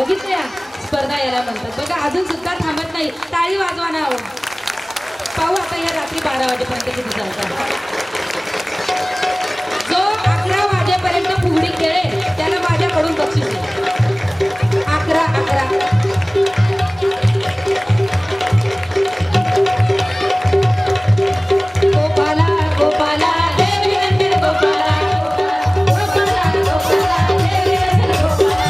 बघितल्या स्पर्धा यायला म्हणतात बघा. अजून सुद्धा थांबत नाही. टाळी वाजवा ना. पाहू आता या रात्री 12 वाजेपर्यंत किती चालतात. जो 11 वाजेपर्यंत फुगडी खेळेल त्याला माझ्याकडून बक्षीस आहे. 11. गोपाला गोपाला देवी नंदन गोपाला गोपाला गोपाला देवी नंदन गोपाला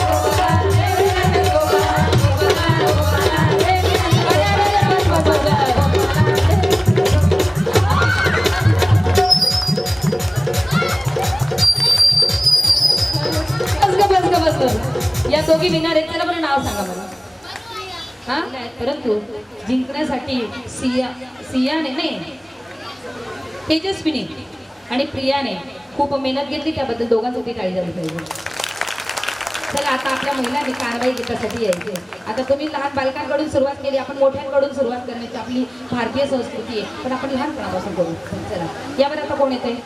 गोपाला देवी नंदन गोपाला गोपाला देवी नंदन गोपाला. बस या दोघी विनर आहेत. त्याला बरं नाव सांगा मला. हा परंतु जिंकण्यासाठी सियाने नाही तेजस्विनी आणि प्रियाने खूप मेहनत घेतली. त्याबद्दल दोघांसाठी टाळी झाली पाहिजे. चला आता आपल्या महिलांनी कारवाई गीतासाठी यायचे. आता तुम्ही लहान बालकांकडून सुरुवात केली. आपण मोठ्यांकडून सुरुवात करण्याची आपली भारतीय संस्कृती आहे. पण आपण लहानपणापासून करू. चला यावर आता कोण येते.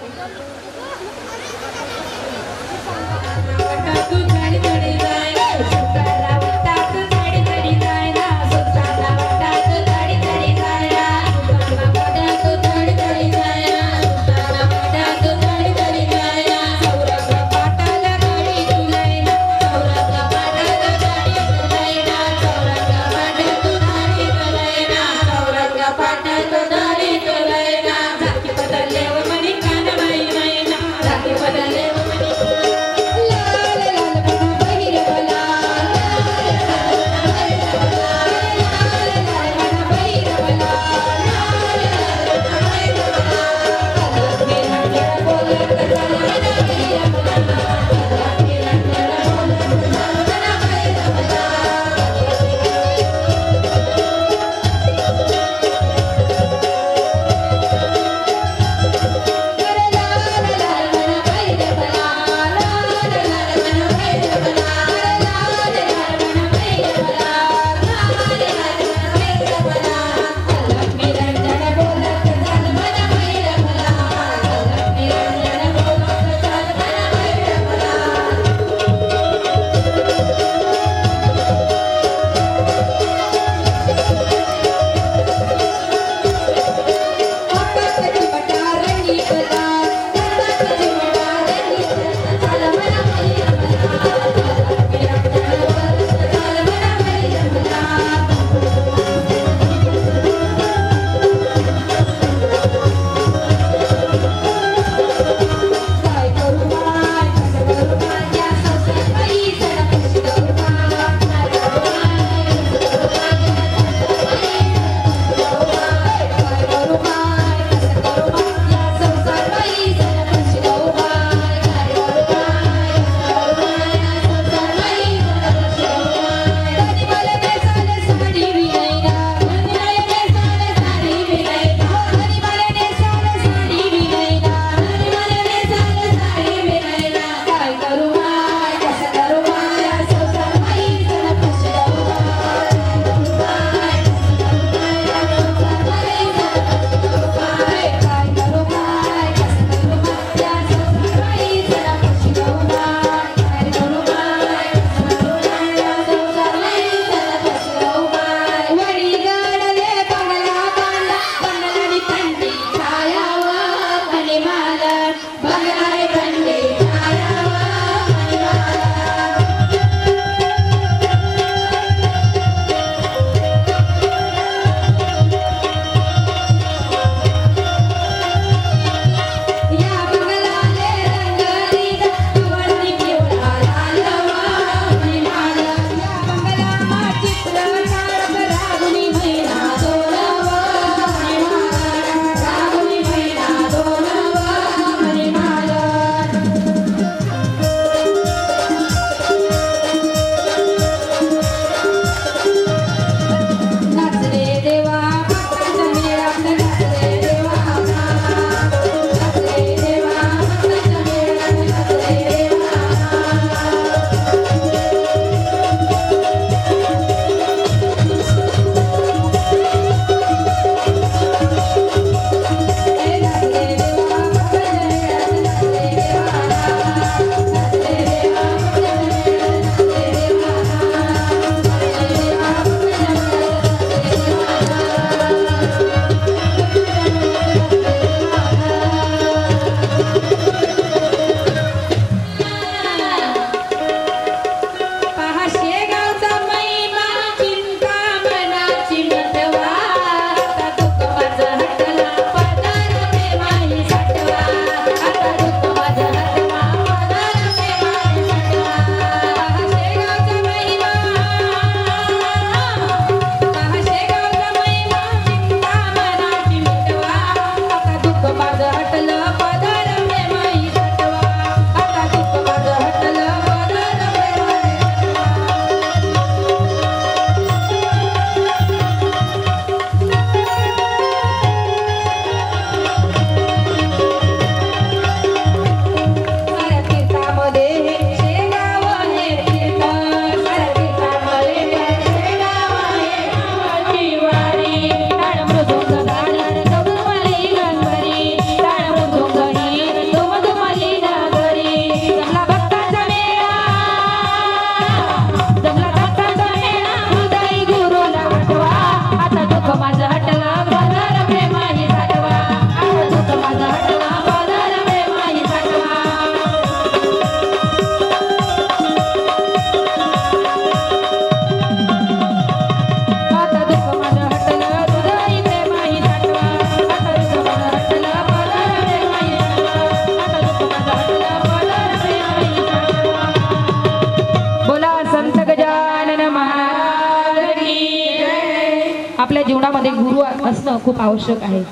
असणं खूप आवश्यक आहे.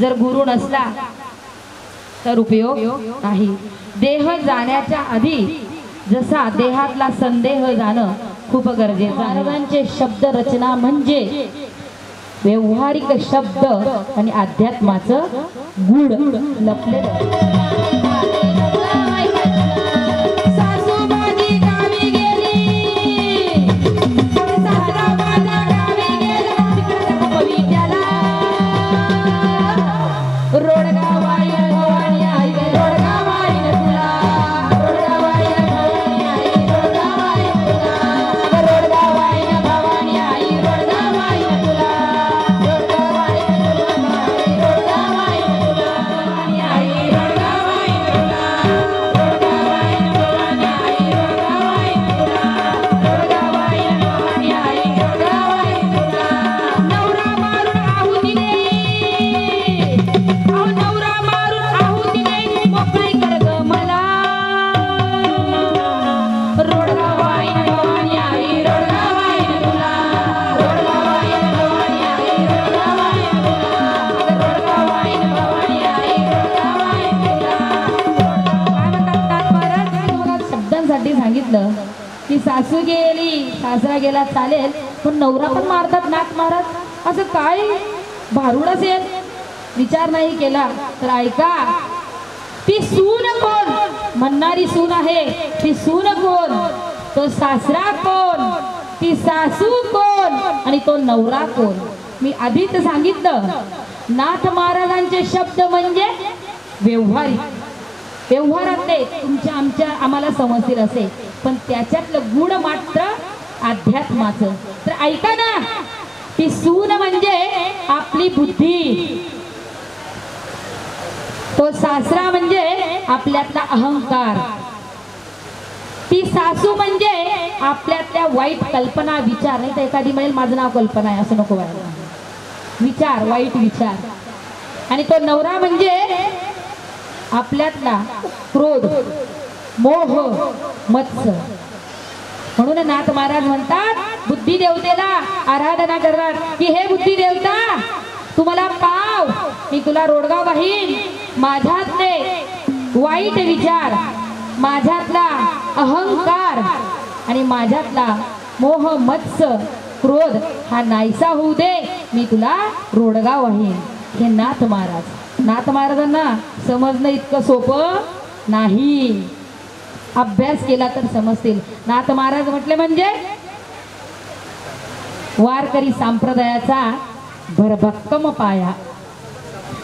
जर गुरु नसला तर उपयोग नाही. देह जाण्याच्या आधी जसा देहातला संदेह जाणं खूप गरजेचं आहे. महाराजांचे शब्द रचना म्हणजे व्यवहारिक शब्द आणि अध्यात्माचं गूढ लपलेलं. सांगितलं की सासू गेली सासरा गेला चालेल, पण नवरा पण मारतात नाक मारत, असं काय भारूड असेल? विचार नाही केला तर ऐका, ती सून कोण? म्हणणारी सून आहे, ती सून कोण? तो सासरा कोण? ती सासू कोण? आणि तो नवरा कोण? मी आधीच सांगितलं, नाथ महाराजांचे शब्द म्हणजे व्यवहारिक, व्यवहारातले तुमच्या आमच्या आम्हाला समजतील असे, पण त्याच्यातलं गुण मात्र अध्यात्माचं. तर ऐका ना, ती सून म्हणजे आपली बुद्धी, तो सासरा म्हणजे आपल्यातला अहंकार, ती सासू म्हणजे आपल्यातल्या वाईट कल्पना विचार. नाही तर एखादी म्हणेल माझं नाव कल्पना आहे, असं नको व्हायला, विचार वाईट विचार. आणि तो नवरा म्हणजे आपल्यातला क्रोध, मोह, मत्सर. म्हणून नाथ महाराज म्हणतात, बुद्धी देवतेला आराधना करतात की हे बुद्धी देवता, तुम्हाला पाव, मी तुला रोडगा वाहीन. माझ्यातले वाईट विचार, माझ्यातला अहंकार आणि माझ्यातला मोह, मत्सर, क्रोध हा नाहीसा होऊ दे, मी तुला रोडगा वाहीन. हे नाथ महाराज. नाथ महाराजांना समजणं इतकं सोपं नाही, अभ्यास केला तर समजतील. नाथ महाराज म्हटले म्हणजे वारकरी संप्रदायाचा भरभक्कम पाया.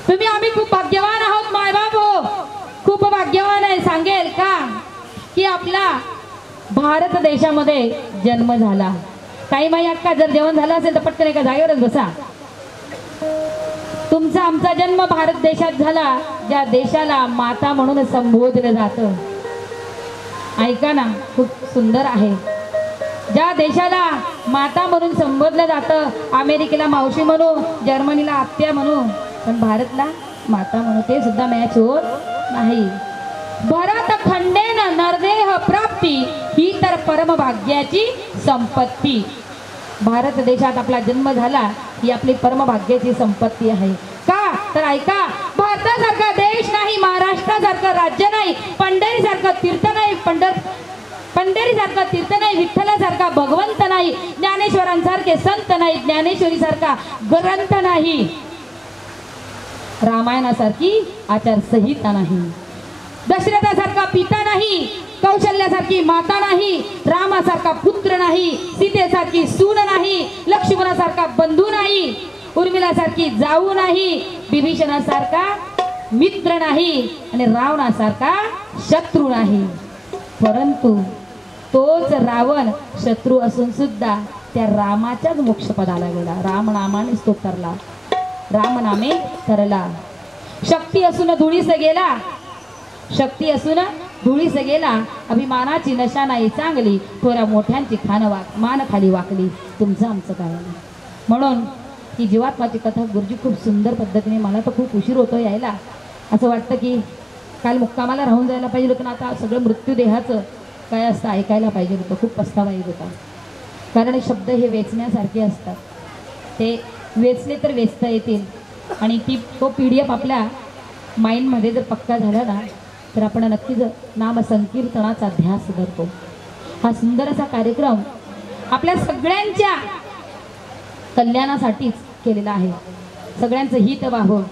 तुम्ही आम्ही खूप भाग्यवान आहोत मायबाप, हो खूप भाग्यवान आहे. सांगेल का की आपला भारत देशामध्ये जन्म झाला. काही माई अक्का, जर जेवण झालं असेल तर पटकन एका जागेवरच बसा. तुमचा आमचा जन्म भारत देशात झाला, ज्या देशाला माता म्हणून संबोधलं जातं. ऐका ना, खूप सुंदर आहे. ज्या देशाला माता म्हणून संबोधलं जातं, अमेरिकेला मावशी म्हणू, जर्मनीला आत्या म्हणू, पण भारतला माता म्हणू, ते सुद्धा मॅच होत नाही. भरत खंडेन नरदेह प्राप्ती, ही तर परम भाग्याची संपत्ती. भारत देशात आपला जन्म झाला ही आपली परम भाग्याची संपत्ती आहे. का तर ऐका, भारतासारखा देश नाही, महाराष्ट्रासारखं राज्य नाही, पंढरीसारखं तीर्थ नाही, पंढरीसारखं तीर्थ नाही, विठ्ठलासारखा भगवंत नाही, ज्ञानेश्वरांसारखे संत नाही, ज्ञानेश्वरीसारखा ग्रंथ नाही, रामायणासारखी आचारसंहिता नाही, दशरथासारखा पिता नाही, कौशल्यासारखी माता नाही, रामासारखा पुत्र नाही, सीतेसारखी सून नाही, लक्ष्मणासारखा बंधू नाही, उर्मिलासारखी जाऊ नाही, विभीषणासारखा मित्र नाही आणि रावणासारखा शत्रू नाही. परंतु तोच रावण शत्रू असून सुद्धा त्या रामाच्याच मोक्षपदाला गेला. रामनामानेच तो तरला, रामनामे तरला. शक्ती असून धुळीस गेला, शक्ती असून धुळीस गेला, अभिमानाची नशा नाही चांगली, थोड्या मोठ्यांची मान खाली वाकली, तुमचं आमचं काय नाही. म्हणून ही जीवात्माची कथा गुरुजी खूप सुंदर पद्धतीने, मला तर खूप उशीर होतो यायला, असं वाटतं की काल मुक्कामाला राहून जायला पाहिजे होतं, आता सगळं मृत्यूदेहाचं काय असतं ऐकायला पाहिजे होतं. खूप पस्तावा येत होता, कारण शब्द हे वेचण्यासारखे असतात, ते वेचले तर वेचता येतील आणि तो PDF आपल्या माइंडमध्ये जर पक्का झाला ना तर आपण नक्कीच नामसंकीर्तनाचा ध्यास धरतो. हा सुंदर असा कार्यक्रम आपल्या सगळ्यांच्या कल्याणासाठीच केलेला आहे. सगळ्यांचं हित व्हावं.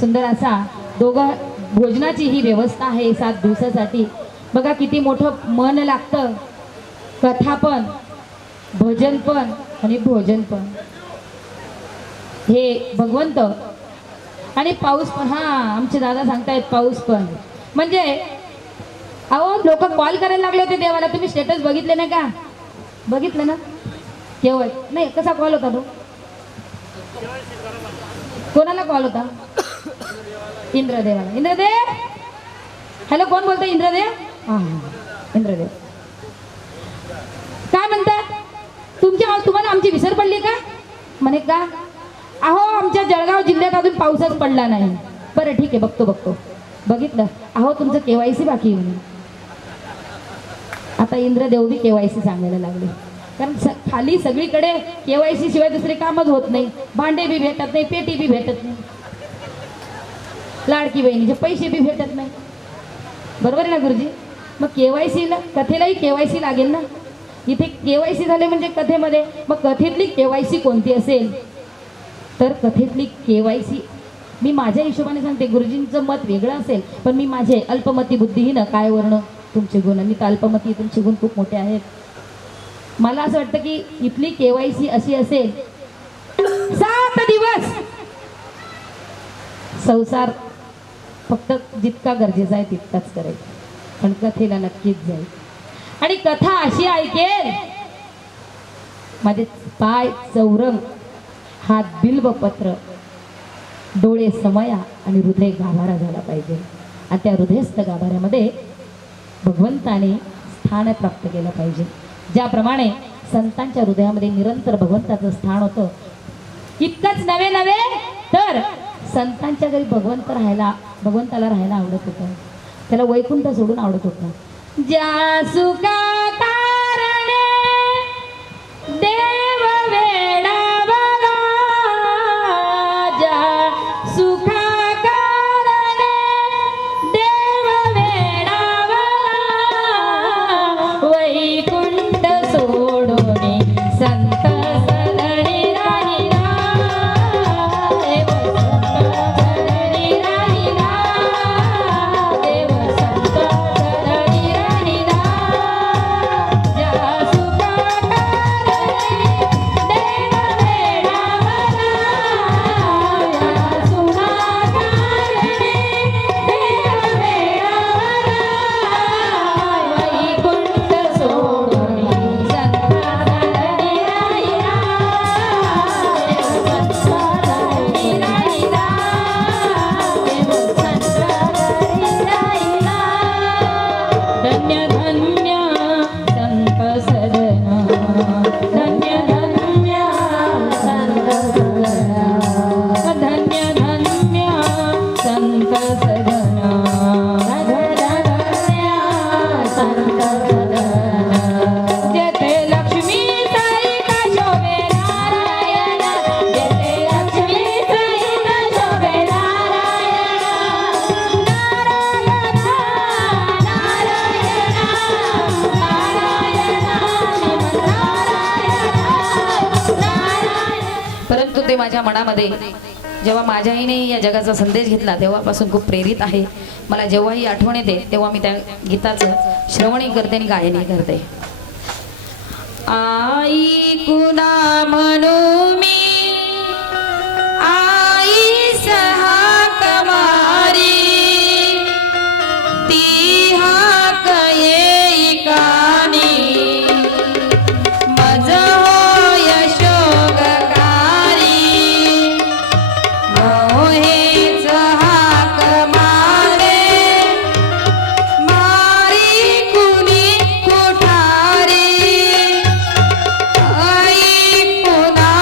सुंदर असा भोजनाची ही व्यवस्था आहे 7 दिवसासाठी. बघा किती मोठं मन लागतं. कथा पण, भजन पण आणि भोजन पण. हे भगवंत आणि पाऊस पण. हा आमचे दादा सांगतायत पाऊस पण म्हणजे अहो लोक कॉल करायला लागले होते देवाला. तुम्ही स्टेटस बघितले नाही का? बघितलं ना? केवळ नाही कसा कॉल होता तो? कोणाला कॉल होता? इंद्रदेवाला. इंद्रदेव हॅलो कोण बोलतो? इंद्रदेव. हां इंद्रदेव काय म्हणतात? तुम्हाला आमची विसर पडली का? म्हणे का? अहो आमच्या जळगाव जिल्ह्यात अजून पाऊसच पडला नाही. बरं ठीक आहे बघतो. बघितलं? अहो तुमचं KYC बाकी आहे. आता इंद्रदेव बी KYC सांगायला लागले. कारण खाली सगळीकडे KYC शिवाय दुसरे कामच होत नाही. भांडे बी भेटत नाही, पेटी बी भेटत नाही, लाडकी बहिणीचे पैसे बी भेटत नाही. बरोबर आहे ना गुरुजी? मग KYC ला कथेलाही KYC लागेल ना. इथे KYC झाले म्हणजे कथेमध्ये. मग कथेतली KYC कोणती असेल? तर कथेतली KYC मी माझ्या हिशोबाने सांगते. गुरुजींचं मत वेगळं असेल पण मी माझे अल्पमती बुद्धिहीन काय वर्ण तुमचे गुण. मी तर अल्पमती, तुमचे गुण खूप मोठे आहेत. मला असं वाटतं की इथली KYC अशी असेल 7 दिवस संसार फक्त जितका गरजेचा आहे तितकाच करायचा. पण कथेला नक्कीच जाईल आणि कथा अशी ऐकेल माझे पाय चौरंग, हात बिल्वपत्र, डोळे समया आणि हृदय गाभारा झाला पाहिजे. आणि त्या हृदयस्थ गाभाऱ्यामध्ये भगवंताने स्थान प्राप्त केलं पाहिजे. ज्याप्रमाणे संतांच्या हृदयामध्ये निरंतर भगवंताचं स्थान होतं इतकंच नवे तर संतांच्या घरी भगवंताला राहायला आवडत होतं. त्याला वैकुंठ सोडून आवडत होतं. ज्या सुखा कारणे देव वेडावला, ज्या सुखा कारणे देव वेडावला, वैकुंठ सोडून संत सदरी राहिला, देव संत सदरी राहिला, देव संत सदरी राहिला, ज्या सुखा कारणे देव वेडावला, ज्या सुखा कारणे देव वेडावला, वैकुंठ सोडून संत सदरी राहिला, देव संत सदरी राहिला, देव संत सदरी राहिला. धन्य धन्य संत सदना, धन्य धन्य संत सदना, धन्य धन्य संत सदना, धन्य धन्य संत सदना. जेथे लक्ष्मी सहित शोभे नारायण, जेथे लक्ष्मी सहित शोभे नारायण, नारायण नारायण नारायण. परंतु ते माझ्या मनामध्ये जेव्हा माझ्या आईने या जगाचा संदेश घेतला तेव्हापासून खूप प्रेरित आहे. मला जेव्हाही आठवण येते तेव्हा मी त्या गीताचं श्रवणही करते आणि गायनही करते. आई कुणा म्हणू मी, आई हाक मारी, ती हाक येई कानी, मज होय शोककारी, मोहेच हाक मारे, मारी कुणी कुठारी, आई पुन्हा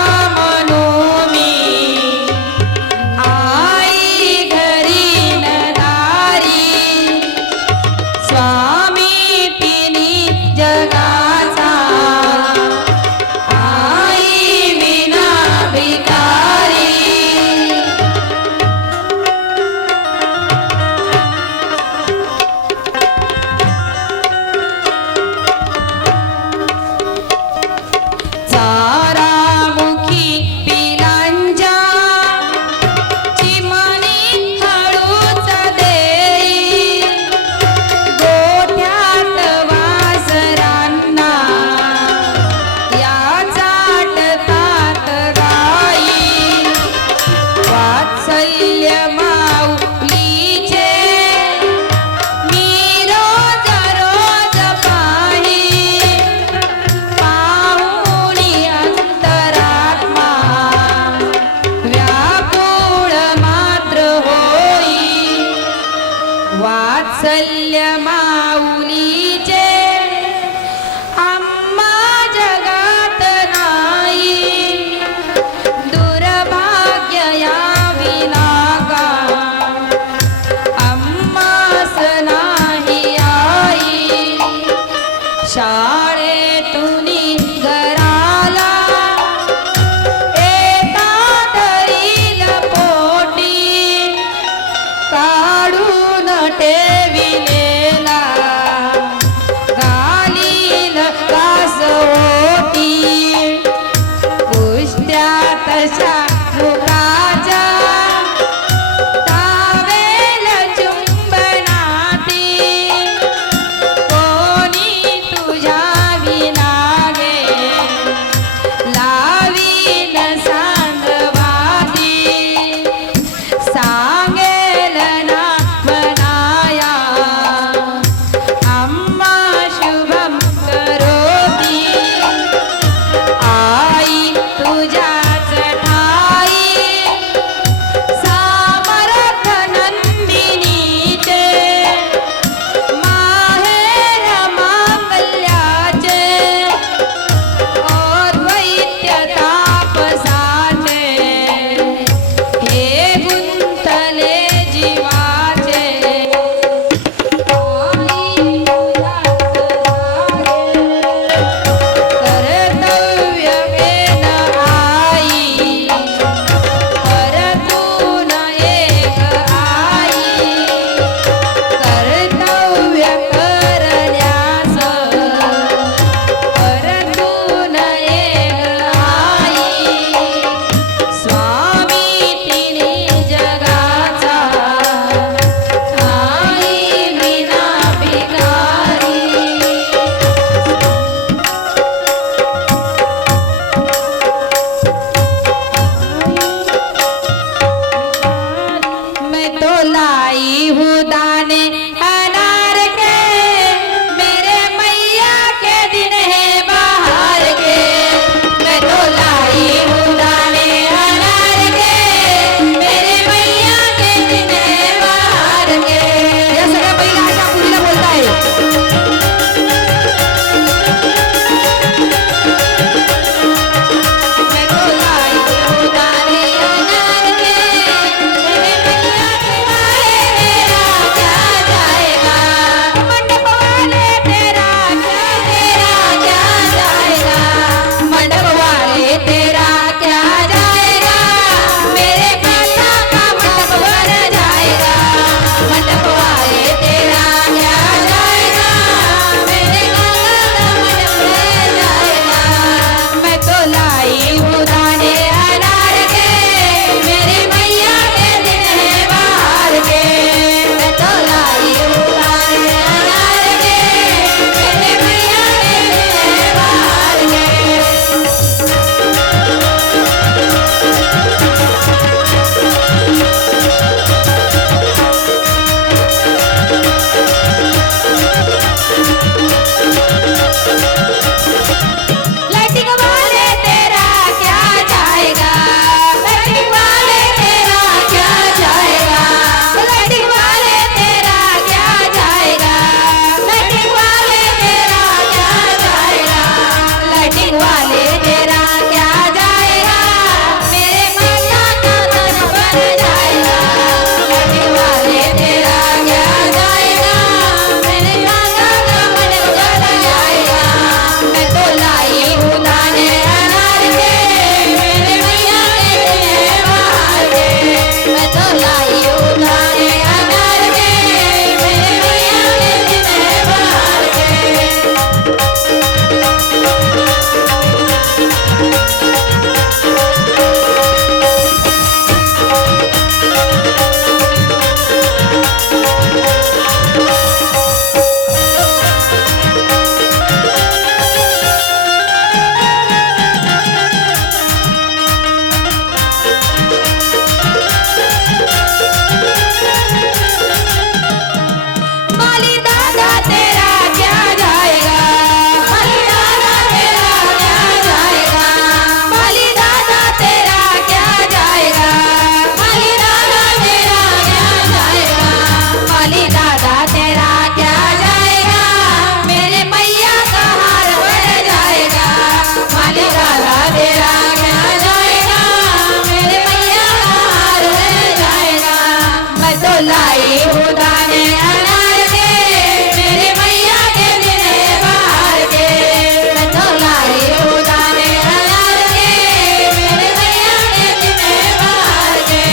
वात्सल्य माऊलीचे आम्हा जगात नाही, दुर्भाग्य या विना का आम्हास नाही आई. शाळेतून घराला येतात येईल पोटी, काढून ठेविलेला घालील कासोटी. कुस्त्या तशा मुखाच्या तावेल चुंबनाती, कोणी तुझ्या विना गे लावीन सांगवादी. सांगेल ना मनाया आम्हा शुभम करोती. आई तुझ्याच ठाई सामर्थ नंदिनीचे, माहेर मांगल्याचे अद्वैत्य तापसाचे, हे गुंतले जीवाचे. आई कर्तव्य वेन आई, परतून एक आई. कर्तव्य करण्यास परतून एक आई. स्वामी तिने जगाचा आई विना भिकारी. मैं तो लाई हूँ दाने अनार के, मेरे मैया के दिन है बाहर के. मैं तो लाई हूँ दाने अनार के, मेरे मैया के दिन है बाहर के. या सगळ्या पहिला अशा मुलीला बोलताय. मैं तो लाई हूँ दाने अनार के, मेरे मैया के लाई हूँ दाने अनार के मेरे मैया के दिन बाहर के मैं तो लाई हूँ दाने अनार के मेरे मैया के दिन बाहर के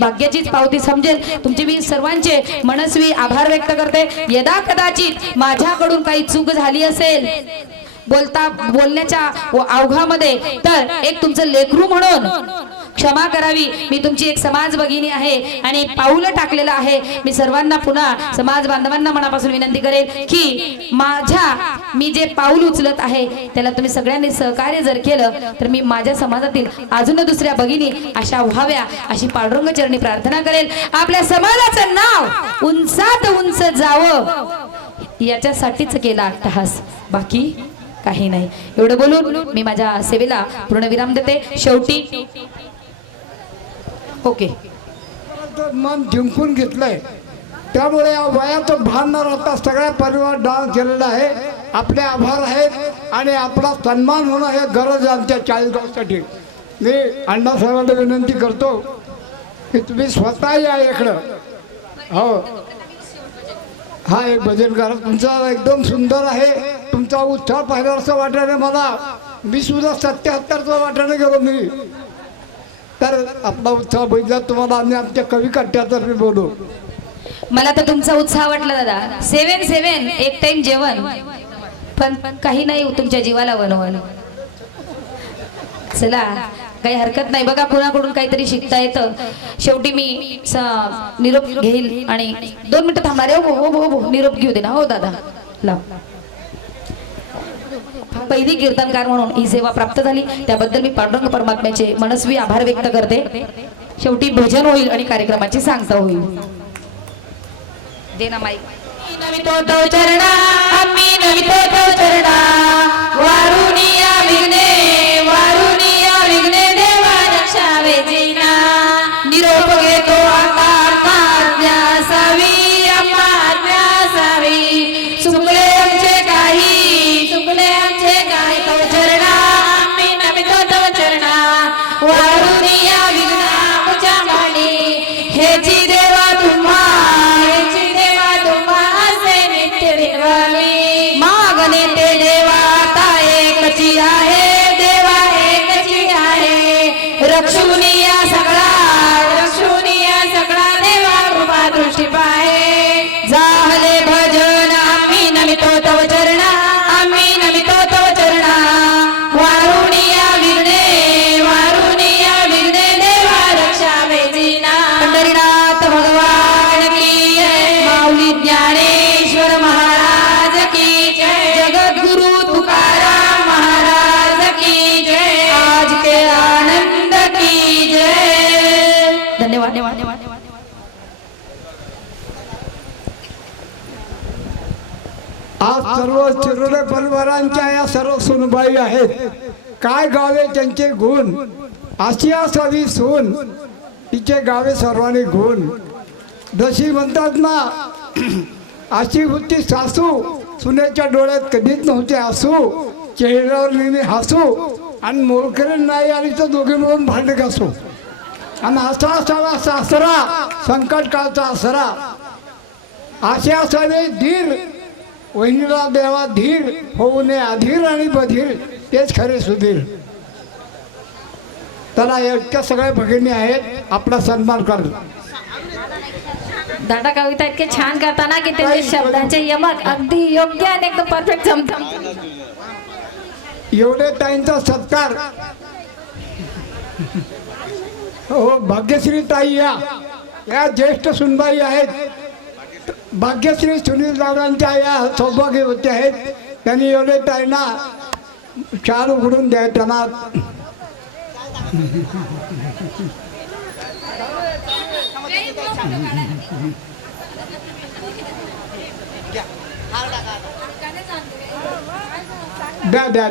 भाग्याचीच पावती समजेल तुमचे मी सर्वांचे मनस्वी आभार व्यक्त करते यदा कदाचित माझ्याकडून काही चूक झाली असेल बोलण्याच्या अवघामध्ये तर एक तुमचं लेकरू म्हणून क्षमा करावी मी तुमची एक समाज भगिनी आहे आणि पाऊल टाकलेलं आहे मी सर्वांना पुन्हा समाज बांधवांना मनापासून विनंती करेन की मी जे पाऊल उचलत आहे त्याला तुम्ही सगळ्यांनी सहकार्य जर केलं तर मी माझ्या समाजातील अजून दुसऱ्या भगिनी अशा व्हाव्या अशी पांडुरंग चरणी प्रार्थना करेल आपल्या समाजाचं नाव उंचात उंच जावं याच्यासाठीच केला अट्टहास बाकी काही नाही एवढं बोलून मी माझ्या सेवेला पूर्ण विराम देते शेवटी ओके मन जिंकून घेतलंय त्यामुळे या वयाचं भान न राहता सगळ्या परिवार डान्स केलेला आहे आपले आभार आहेत आणि आपला सन्मान होणं हे गरज आहे आमच्या चाळीसगावसाठी मी अण्णासाहेबांना विनंती करतो की तुम्ही स्वतः या इकडं हो हा एक भजनकार तुमचा एकदम सुंदर आहे तुमचा उत्साह पाहिला असं वाटायला मला मी सुद्धा 77चं वाटायला गेलो मी तर आपला उत्साह बघितला तुम्हाला आम्ही आमच्या कवी कट्ट्यातर्फे बोलू मला तर तुमचा उत्साह वाटला दादा 7-7 एक टाइम जेवण पण काही नाही तुमच्या जीवाला वनवन चला काही हरकत नाही बघा कुणाकडून काहीतरी शिकता येतं शेवटी मी निरोप घेईल आणि 2 मिनिटं थांबणार आहे हो हो हो निरोप घेऊ दे ना हो दादा लाव वैदिक कीर्तनकार म्हणून ही सेवा प्राप्त झाली, त्याबद्दल मी पांडुरंग परमात्म्याचे मनस्वी आभार व्यक्त करते. शेवटी भजन होईल आणि कार्यक्रमाची सांगता होईल. दे ना माईक. नमितो तो चरणा आम्ही नमितो तो चरणा वारुनिया विघ्ने देवा रक्षावे जीना निरोप घेतो आता आज्ञा असावी अम्मा आज्ञा असावी चुकले आमचे काही तो चरणा आम्ही नमितो तो चरणा वारुनिया विघ्नाच्या मांडी हेची देवा तुम्हा असे नित्य निर्वाणी मागणे ते देवा आता एकची आहे देवा एकची आहे रक्षुनिया सगळा देवा कृपा दृष्टी पाहे झाले भजन आम्ही नमितो तव चरणा आम्ही नमितो तव चरणा वारुनिया विघ्ने देवा रक्षावे जीना पंढरीनाथ भगवान की जय माऊली ज्ञानेश्वर महाराज की जय जगद्गुरु तुकाराम महाराज की जय आज के आनंद की जय. धन्यवाद. आज सर्व चिरोडे परिवारांच्या या सर्व सुनबाई आहेत. काय गावे त्यांचे गुण, अशी असावी सून तिचे गावे सर्वांनी गुण. जशी म्हणतात ना, अशी होती सासू सुनेच्या डोळ्यात कधीच नव्हते हसू, चेहऱ्यावर नेहमी हसू आणि मोलकरी नाही आली तर दोघे मिळून भांडे घासू. आणि असा असावा सासरा संकट काळचा आसरा. असे असावे धीर वहिनीला देवा धीर होऊ नये अधीर आणि बधीर तेच खरे सुधीर. त्याला इतक्या सगळ्या भगिनी आहेत, आपला सन्मान कर. दादा कविता इतके छान करताना की त्यांचे शब्दांचे यमक अगदी योग्य आणि एकदम परफेक्ट जमतात. एवढे ताईंचा सत्कार. हो भाग्यश्री ताई या ज्येष्ठ सुनबाई आहेत. भाग्यश्री सुनील दादांच्या या सौभाग्यवती आहेत. त्यांनी एवढे ताईंना शाल उघडून द्या. त्यांना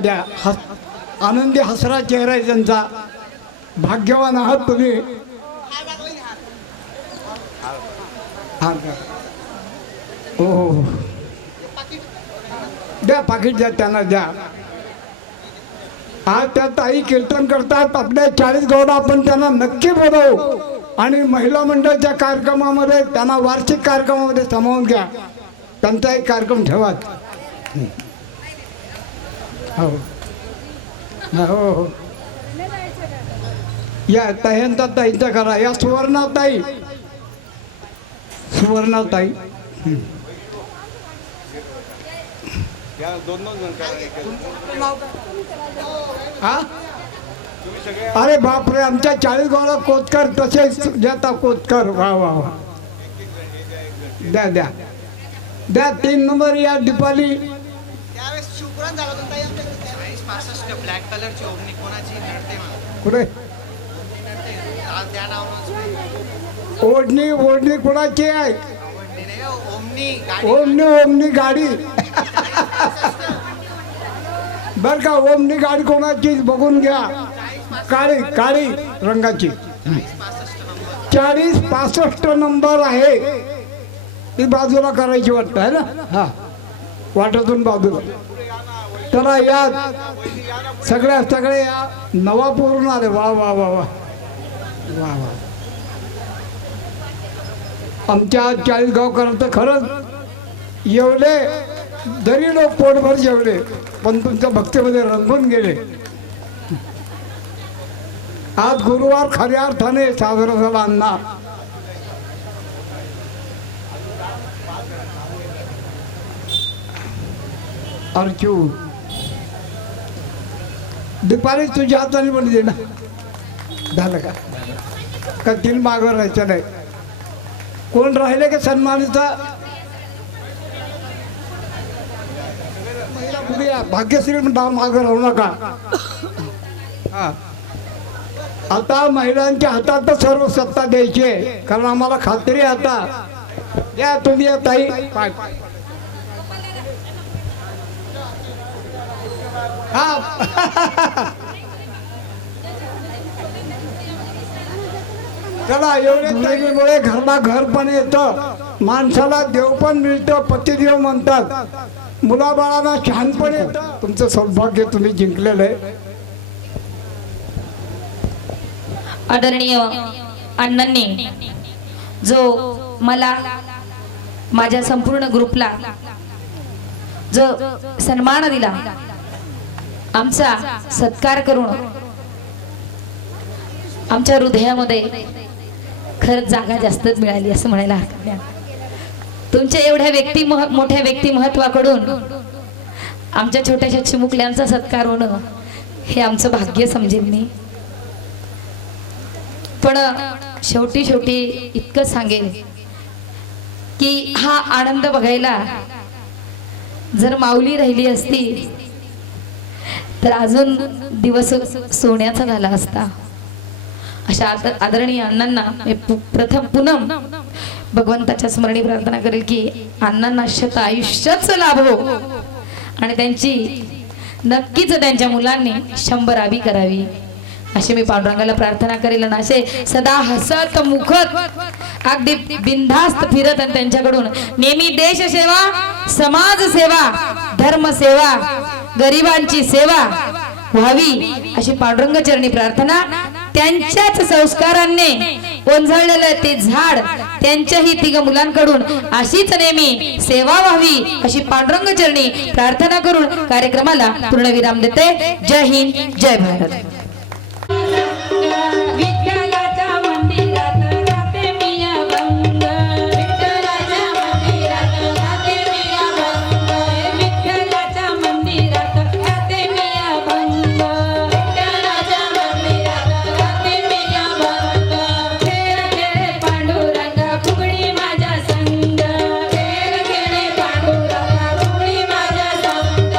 द्या आनंदी हसरा चेहरा आहे त्यांचा. भाग्यवान आहात तुम्ही. हो द्या पाकिट द्या त्यांना द्या. आज त्या ताई कीर्तन करतात. आपल्या 40 गौडा आपण त्यांना नक्की बोलवू आणि महिला मंडळाच्या कार्यक्रमामध्ये त्यांना वार्षिक कार्यक्रमामध्ये सामावून घ्या. त्यांचा एक कार्यक्रम ठेवा. हो हो या ताईंचा ताईंचा करा. या सुवर्णाताई हा अरे बापरे, आमच्या 40 गावाला कोतकर तसेच जाता कोतकर. वा वा वा द्या 3 नंबर या दीपाली. ब्लॅक कलरची ओढणी कोणाची नडते कुठे ओढणी कोणाची आहे? ओमनी गाडी. बर का, ओमनी गाडी कोणाची बघून घ्या. काळी रंगाची 40-65 नंबर आहे. ती बाजूला करायची वाटतं आहे ना. हा वाटातून बाजूला. त्याला या सगळे या नवापूरून आले. वा वा वा वा वा वा. आमच्या 40 गावकरांचं खरंच एवढे जरी लोक पोटभर जेवले पण तुमच्या भक्तीमध्ये रंगून गेले. आज गुरुवार खऱ्या अर्थाने साजरा झाला. अण्णा अर्चू दुपारी तुझ्या हाताने पण दे ना. झालं का 3 मागं राहायचं नाही. कोण राहिले का सन्मानिता? महिला पुढे या भाग्यश्री नाव मागं राहू नका. हा. आता महिलांच्या हातात सर्व सत्ता द्यायची आहे, कारण आम्हाला खात्री आहे. आता या तुम्ही या ताई. हा. चला, एवढे घरला घर पण येतं, माणसाला देव पण मिळतं, पतिदेव म्हणतात, मुलाबाळांना छान पण येतं. तुमचं सौभाग्य तुम्ही जिंकलेलं आहे. आदरणीय अण्णांनी जो मला माझ्या संपूर्ण ग्रुपला जो सन्मान दिला, आमचा सत्कार करून आमच्या हृदयामध्ये खरंच जागा जास्तच मिळाली असं म्हणायला हरकत नाही. तुमच्या एवढ्या मोठ्या व्यक्तिमत्वाकडून आमच्या छोट्याशा चिमुकल्यांचा सत्कार होणं हे आमचं भाग्य समजेल मी. पण शेवटी इतकं सांगेन की हा आनंद बघायला जर माऊली राहिली असती तर अजून दिवस सोन्याचा झाला असता. अशा आदरणीय अण्णांना प्रथम पूनम भगवंताच्या स्मरणी प्रार्थना करेल की अण्णांना शत आयुष्याचं लाभो आणि त्यांची नक्कीच त्यांच्या मुलांनी 100 करावी अशी मी पांडुरंगाला प्रार्थना करेल. आणि असे सदा हसत मुखत अगदी बिनधास्त फिरत आणि त्यांच्याकडून नेहमी देशसेवा, समाजसेवा, धर्मसेवा, गरिबांची सेवा व्हावी अशी पांडुरंग चरणी प्रार्थना. त्यांच्याच संस्कारांनी ओंजळलेलं ते झाड त्यांच्याही 3 मुलांकडून अशीच नेहमी सेवा व्हावी अशी पांडुरंग चरणी प्रार्थना करून कार्यक्रमाला पूर्णविराम देते. जय हिंद, जय भारत. विठ्ठलाच्या मंदिरात राहते मी अभंग, विठ्ठलाच्या मंदिरात राहते मी अभंग, विठ्ठलाच्या मंदिरात राहते मी अभंग, विठ्ठलाच्या मंदिरात राहते मी अभंग. खेळ खेळे पांडुरंगा फुगडी माझ्या संग, खेळ खेळे पांडुरंगा फुगडी माझ्या संग,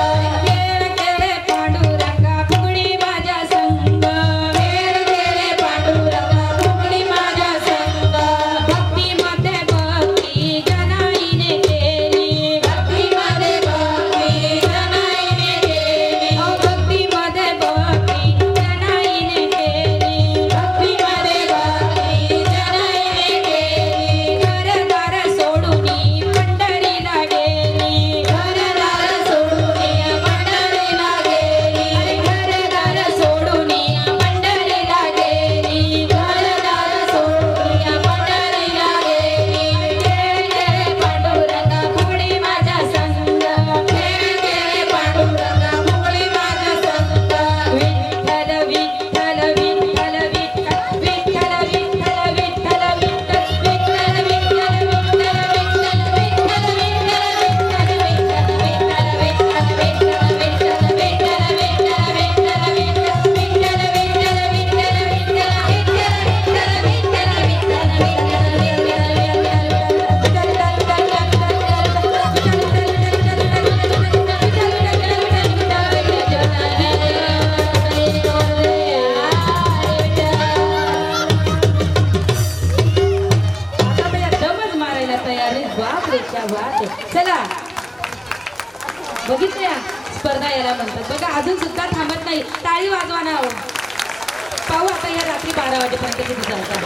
खेळ खेळे पांडुरंगा फुगडी माझ्या संग. चला बघितल्या स्पर्धा यायला म्हणतात बघा. अजून सुद्धा थांबत नाही. टाळी वाजवा ना. पाहू आता या रात्री 12 वाजेपर्यंत किती चालतात.